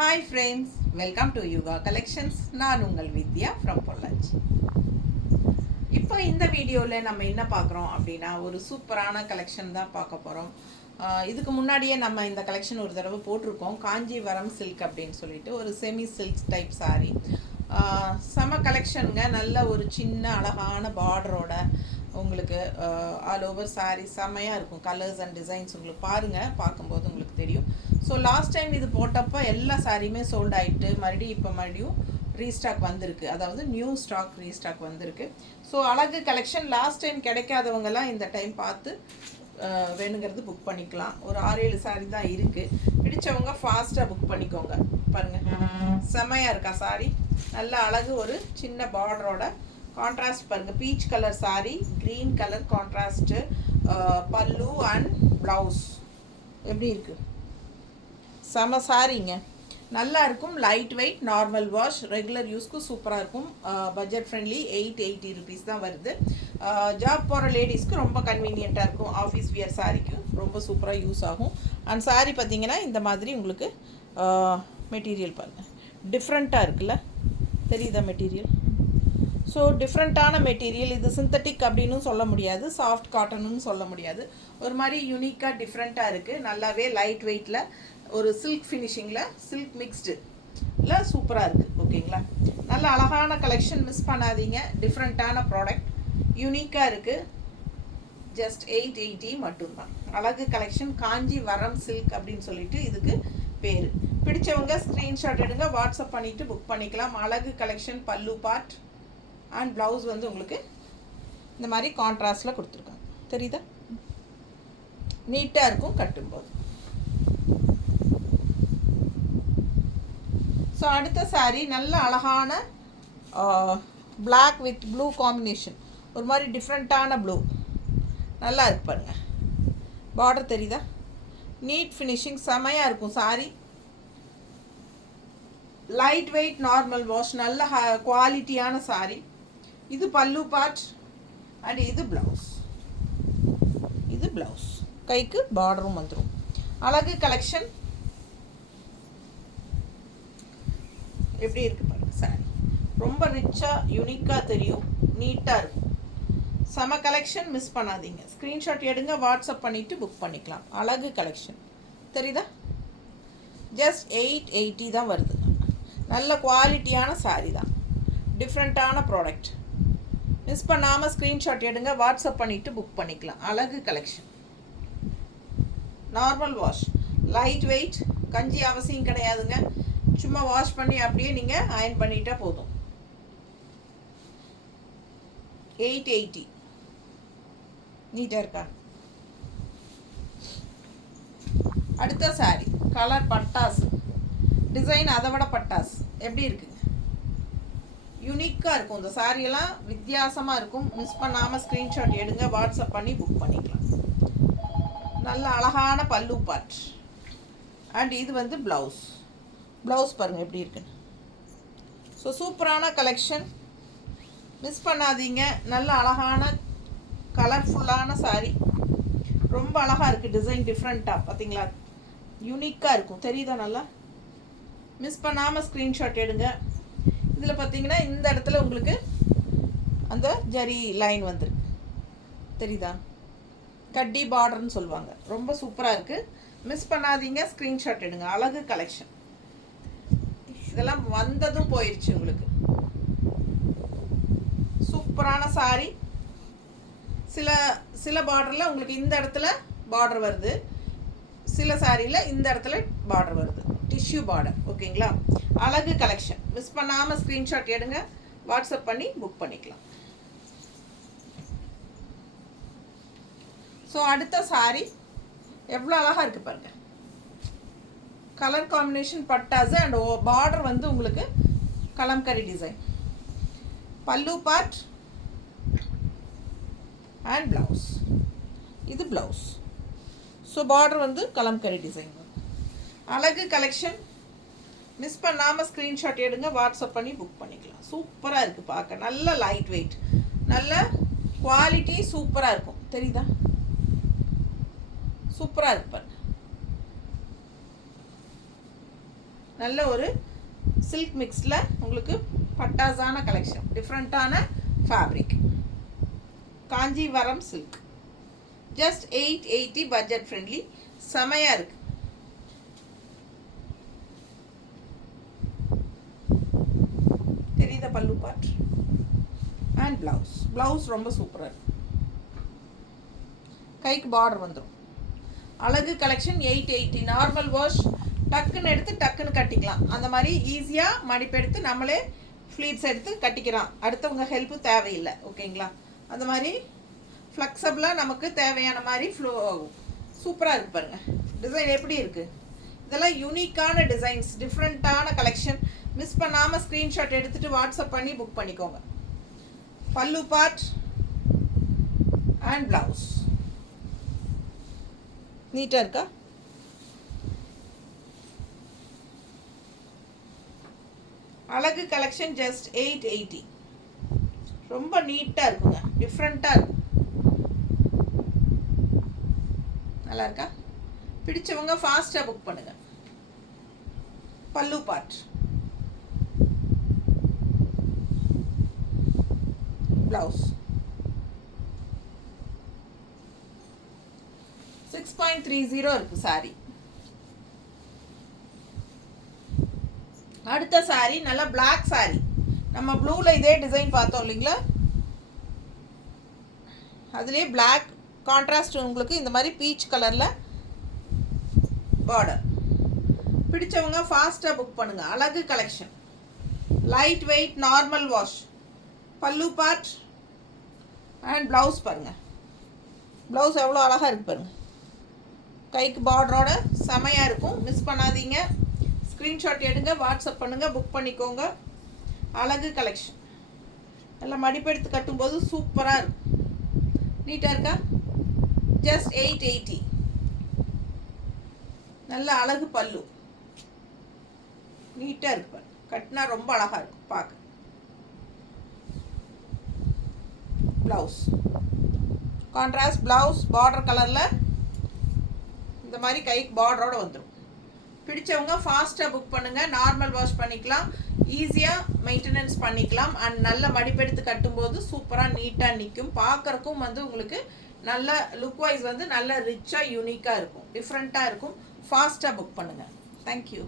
Hi friends, welcome to Yuga collections. நான் உங்கள் வித்யா from Pollachi. இப்போ இந்த வீடியோவில் நம்ம என்ன பார்க்குறோம் அப்படின்னா, ஒரு சூப்பரான கலெக்ஷன் தான் பார்க்க போகிறோம். இதுக்கு முன்னாடியே நம்ம இந்த கலெக்ஷன் ஒரு தடவை போட்டிருக்கோம். காஞ்சிவரம் சில்க் அப்படின்னு சொல்லிட்டு ஒரு செமி சில்க் டைப் சாரீ. செம கலெக்ஷனுங்க. நல்ல ஒரு சின்ன அழகான பார்டரோட உங்களுக்கு ஆல் ஓவர் சாரீ செம்மையாக இருக்கும். கலர்ஸ் அண்ட் டிசைன்ஸ் உங்களுக்கு பாருங்கள், பார்க்கும்போது உங்களுக்கு தெரியும். ஸோ லாஸ்ட் டைம் இது போட்டப்போ எல்லா சாரியுமே சோல்ட் ஆகிட்டு மறுபடியும் ரீஸ்டாக் வந்திருக்கு. அதாவது நியூ ஸ்டாக் ரீஸ்டாக் வந்திருக்கு. ஸோ அழகு கலெக்ஷன் லாஸ்ட் டைம் கிடைக்காதவங்கெல்லாம் இந்த டைம் பார்த்து வேணுங்கிறது புக் பண்ணிக்கலாம். ஒரு 6-7 சாரி தான் இருக்குது. பிடிச்சவங்க ஃபாஸ்ட்டாக புக் பண்ணிக்கோங்க. பாருங்கள், செம்மையாக இருக்கா சாரி. நல்ல அழகு ஒரு சின்ன பார்டரோட கான்ட்ராஸ்ட் பாருங்கள். Peach colour sari, green colour contrast, பல்லு அண்ட் ப்ளவுஸ் எப்படி இருக்குது. செம சாரிங்க, நல்லா இருக்கும். Light weight, normal wash, regular யூஸ்க்கு சூப்பராக இருக்கும். Budget friendly. 880 ருபீஸ் தான் வருது. ஜாப் போகிற லேடிஸ்க்கு ரொம்ப கன்வீனியண்ட்டாக இருக்கும். ஆஃபீஸ் வியர் சாரிக்கு ரொம்ப சூப்பராக யூஸ் ஆகும். அண்ட் சாரி பார்த்திங்கன்னா இந்த மாதிரி உங்களுக்கு மெட்டீரியல் பாருங்கள், டிஃப்ரெண்ட்டாக இருக்குல்ல, தெரியுதா மெட்டீரியல். ஸோ டிஃப்ரெண்ட்டான மெட்டீரியல். இது சிந்தட்டிக் அப்படின்னு சொல்ல முடியாது, சாஃப்ட் காட்டனுன்னு சொல்ல முடியாது. ஒரு மாதிரி யூனிக்காக டிஃப்ரெண்ட்டாக இருக்குது. நல்லாவே லைட் வெயிட்டில் ஒரு சில்க் ஃபினிஷிங்கில், சில்க் மிக்ஸ்டு இல்லை, சூப்பராக இருக்குது. ஓகேங்களா, நல்ல அழகான கலெக்ஷன், மிஸ் பண்ணாதீங்க. டிஃப்ரெண்ட்டான ப்ராடக்ட், யூனிக்காக இருக்குது. ஜஸ்ட் 880 மட்டும்தான். அழகு கலெக்ஷன், காஞ்சிவரம் சில்க் அப்படின்னு சொல்லிட்டு இதுக்கு பேர். பிடிச்சவங்க ஸ்க்ரீன்ஷாட் எடுங்க, வாட்ஸ்அப் பண்ணிவிட்டு புக் பண்ணிக்கலாம். அழகு கலெக்ஷன், பல்லு பார்ட் அண்ட் ப்ளவுஸ் வந்து உங்களுக்கு இந்த மாதிரி கான்ட்ராஸ்டில் கொடுத்துருக்காங்க. தெரியுதா, நீட்டாக இருக்கும் கட்டும்போது. ஸோ அடுத்த சாரீ நல்ல அழகான பிளாக் வித் ப்ளூ காம்பினேஷன். ஒரு மாதிரி டிஃப்ரெண்ட்டான ப்ளூ, நல்லா இருக்கு பாருங்கள். பார்டர் தெரியுதா, நீட் ஃபினிஷிங், செமையாக இருக்கும் sari. Light weight, normal wash, நல்ல குவாலிட்டியான சாரீ. இது பல்லு பார்ட் அண்ட் இது ப்ளவுஸ். இது ப்ளவுஸ், கைக்கு பார்டரும் வந்துடும். அழகு கலெக்ஷன் எப்படி இருக்குது பாருங்கள். சாரி ரொம்ப ரிச்சாக யூனிக்காக தெரியும், நீட்டாக இருக்கும். செம கலெக்ஷன், மிஸ் பண்ணாதீங்க. ஸ்க்ரீன்ஷாட் எடுங்க, வாட்ஸ்அப் பண்ணிவிட்டு புக் பண்ணிக்கலாம். அழகு கலெக்ஷன் தெரியுதா, ஜஸ்ட் 880 தான் வருது. நல்ல குவாலிட்டியான சாரீ தான், டிஃப்ரெண்ட்டான ப்ராடக்ட். மிஸ் பண்ணாமல் ஸ்க்ரீன்ஷாட் எடுங்க, வாட்ஸ்அப் பண்ணிவிட்டு புக் பண்ணிக்கலாம். அழகு collection, normal wash, light weight, கஞ்சி அவசியம் கிடையாதுங்க. சும்மா வாஷ் பண்ணி அப்படியே நீங்கள் அயன் பண்ணிட்டா போதும். 880 நீட்டாக இருக்கா. அடுத்த சாரி கலர் பட்டாசு டிசைன், அதை விட பட்டாசு எப்படி இருக்குங்க, யூனிக்காக இருக்கும். இந்த சாரியெல்லாம் வித்தியாசமாக இருக்கும். மிஸ் பண்ணாமல் ஸ்க்ரீன்ஷாட் எடுங்க, வாட்ஸ்அப் பண்ணி புக் பண்ணிக்கலாம். நல்ல அழகான பல்லு பார்ட் அண்ட் இது வந்து ப்ளவுஸ். ப்ளவுஸ் பாருங்கள் எப்படி இருக்குன்னு. ஸோ சூப்பரான கலெக்ஷன், மிஸ் பண்ணாதீங்க. நல்ல அழகான கலர்ஃபுல்லான சாரீ, ரொம்ப அழகாக இருக்குது. டிசைன் டிஃப்ரெண்ட்டாக பார்த்தீங்களா, யூனிக்காக இருக்கும். தெரியுதா, நல்லா மிஸ் பண்ணாமல் ஸ்க்ரீன்ஷாட் எடுங்க. இதில் பார்த்தீங்கன்னா இந்த இடத்துல உங்களுக்கு அந்த ஜரி லைன் வந்துருக்கு, தெரியுதா, கட்டி பார்டர்னு சொல்லுவாங்க. ரொம்ப சூப்பராக இருக்குது, மிஸ் பண்ணாதீங்க. ஸ்க்ரீன்ஷாட் எடுங்க. அழகு கலெக்ஷன். இதெல்லாம் வந்ததும் போயிடுச்சு உங்களுக்கு. சூப்பரான சாரி. சில பார்டரில் உங்களுக்கு இந்த இடத்துல பார்டர் வருது, சில சாரியில் இந்த இடத்துல பார்டர் வருது, டிஷ்யூ பார்டர். ஓகேங்களா, அழகு கலெக்ஷன். மிஸ் பண்ணாமல் ஸ்க்ரீன்ஷாட் எடுங்க, வாட்ஸ்அப் பண்ணி புக் பண்ணிக்கலாம். ஸோ அடுத்த சாரி எவ்வளோ அழகாக இருக்குது பாருங்கள். கலர் காம்பினேஷன் பட்டாசு அண்ட் பார்டர் வந்து உங்களுக்கு கலம்கரி டிசைன். பல்லு பார்ட் அண்ட் ப்ளவுஸ். இது ப்ளவுஸ். ஸோ பார்டர் வந்து கலம்கரி டிசைன். அழகு கலெக்ஷன், மிஸ் பண்ணாமல் ஸ்க்ரீன்ஷாட் எடுங்க, வாட்ஸ்அப் பண்ணி புக் பண்ணிக்கலாம். சூப்பராக இருக்குது பார்க்க. நல்ல லைட் வெயிட், நல்ல குவாலிட்டி, சூப்பராக இருக்கும். தெரியுதா, சூப்பராக இருக்கு பாருங்க. நல்ல ஒரு சில்க் மிக்ஸில் உங்களுக்கு பட்டாசான கலெக்ஷன், டிஃப்ரெண்ட்டான fabric, Kanchivaram silk. Just 880, budget friendly, செமையாக இருக்குது. தெரியுதா பல்லு பார்ட் அண்ட் ப்ளவுஸ் ரொம்ப சூப்பராக இருக்குது. கைக்கு பார்டர் வந்துடும். அழகு கலெக்ஷன் 880. நார்மல் வாஷ், டக்குன்னு எடுத்து டக்குன்னு கட்டிக்கலாம். அந்த மாதிரி ஈஸியாக மடிப்பெடுத்து நம்மளே ஃப்ளீட்ஸ் எடுத்து கட்டிக்கலாம். அடுத்தவங்க ஹெல்ப்பு தேவையில்லை. ஓகேங்களா? அந்த மாதிரி ஃப்ளெக்சபிளாக நமக்கு தேவையான மாதிரி ஃப்ளோ ஆகும். சூப்பராக இருக்குது பாருங்கள். டிசைன் எப்படி இருக்குது? இதெல்லாம் யூனிக்கான டிசைன்ஸ், டிஃப்ரெண்ட்டான கலெக்ஷன். மிஸ் பண்ணாமல் ஸ்க்ரீன்ஷாட் எடுத்துகிட்டு வாட்ஸ்அப் பண்ணி புக் பண்ணிக்கோங்க. பல்லு பார்ட் அண்ட் ப்ளவுஸ் நீட்டாக இருக்கா? அழகு கலெக்ஷன் ஜஸ்ட் 880. ரொம்ப நீட்டாக இருக்குங்க, டிஃப்ரெண்ட்டாக இருக்கும். நல்லா இருக்கா? பிடிச்சவங்க ஃபாஸ்ட்டாக புக் பண்ணுங்க. பல்லு பார்ட், ப்ளவுஸ் 6.30 இருக்கு சாரி. அடுத்த சாரி நல்லா பிளாக் சாரி. நம்ம ப்ளூவில் இதே டிசைன் பார்த்தோம் இல்லைங்களா? அதுலேயே பிளாக் கான்ட்ராஸ்ட் உங்களுக்கு இந்த மாதிரி பீச் கலரில் பார்டர். பிடிச்சவங்க ஃபாஸ்ட்டாக புக் பண்ணுங்கள். அழகு collection, light weight, normal wash. பல்லு பார்ட் அண்ட் ப்ளவுஸ் பாருங்கள். ப்ளவுஸ் எவ்வளோ அழகாக இருக்குது பாருங்கள். கைக்கு பார்டரோட செமையாக இருக்கும். மிஸ் பண்ணாதீங்க. ஸ்க்ரீன்ஷாட் எடுங்க, வாட்ஸ்அப் பண்ணுங்கள், புக் பண்ணிக்கோங்க. அழகு கலெக்ஷன். நல்லா மடிப்பெடுத்து கட்டும்போது சூப்பராக இருக்கும். நீட்டாக இருக்கா? ஜஸ்ட் 880. நல்ல அழகு பல்லு, நீட்டாக இருக்கு பாரு. கட்டினா ரொம்ப அழகாக இருக்கும் பார்க்க. ப்ளவுஸ் கான்ட்ராஸ்ட் ப்ளவுஸ், பார்டர் கலரில் இந்த மாதிரி கைக்கு பார்டரோடு வந்துடும். பிடிச்சவங்க ஃபாஸ்ட்டாக புக் பண்ணுங்கள். நார்மல் வாஷ் பண்ணிக்கலாம், ஈஸியாக மெயின்டெனன்ஸ் பண்ணிக்கலாம். அண்ட் நல்ல மடிப்பெடுத்து கட்டும்போது சூப்பராக நீட்டாக நிற்கும். பார்க்குறக்கும் வந்து உங்களுக்கு நல்ல லுக் வைஸ் வந்து நல்ல ரிச்சாக யூனிக்காக இருக்கும், டிஃப்ரெண்ட்டாக இருக்கும். ஃபாஸ்ட்டாக புக் பண்ணுங்கள். தேங்க்யூ.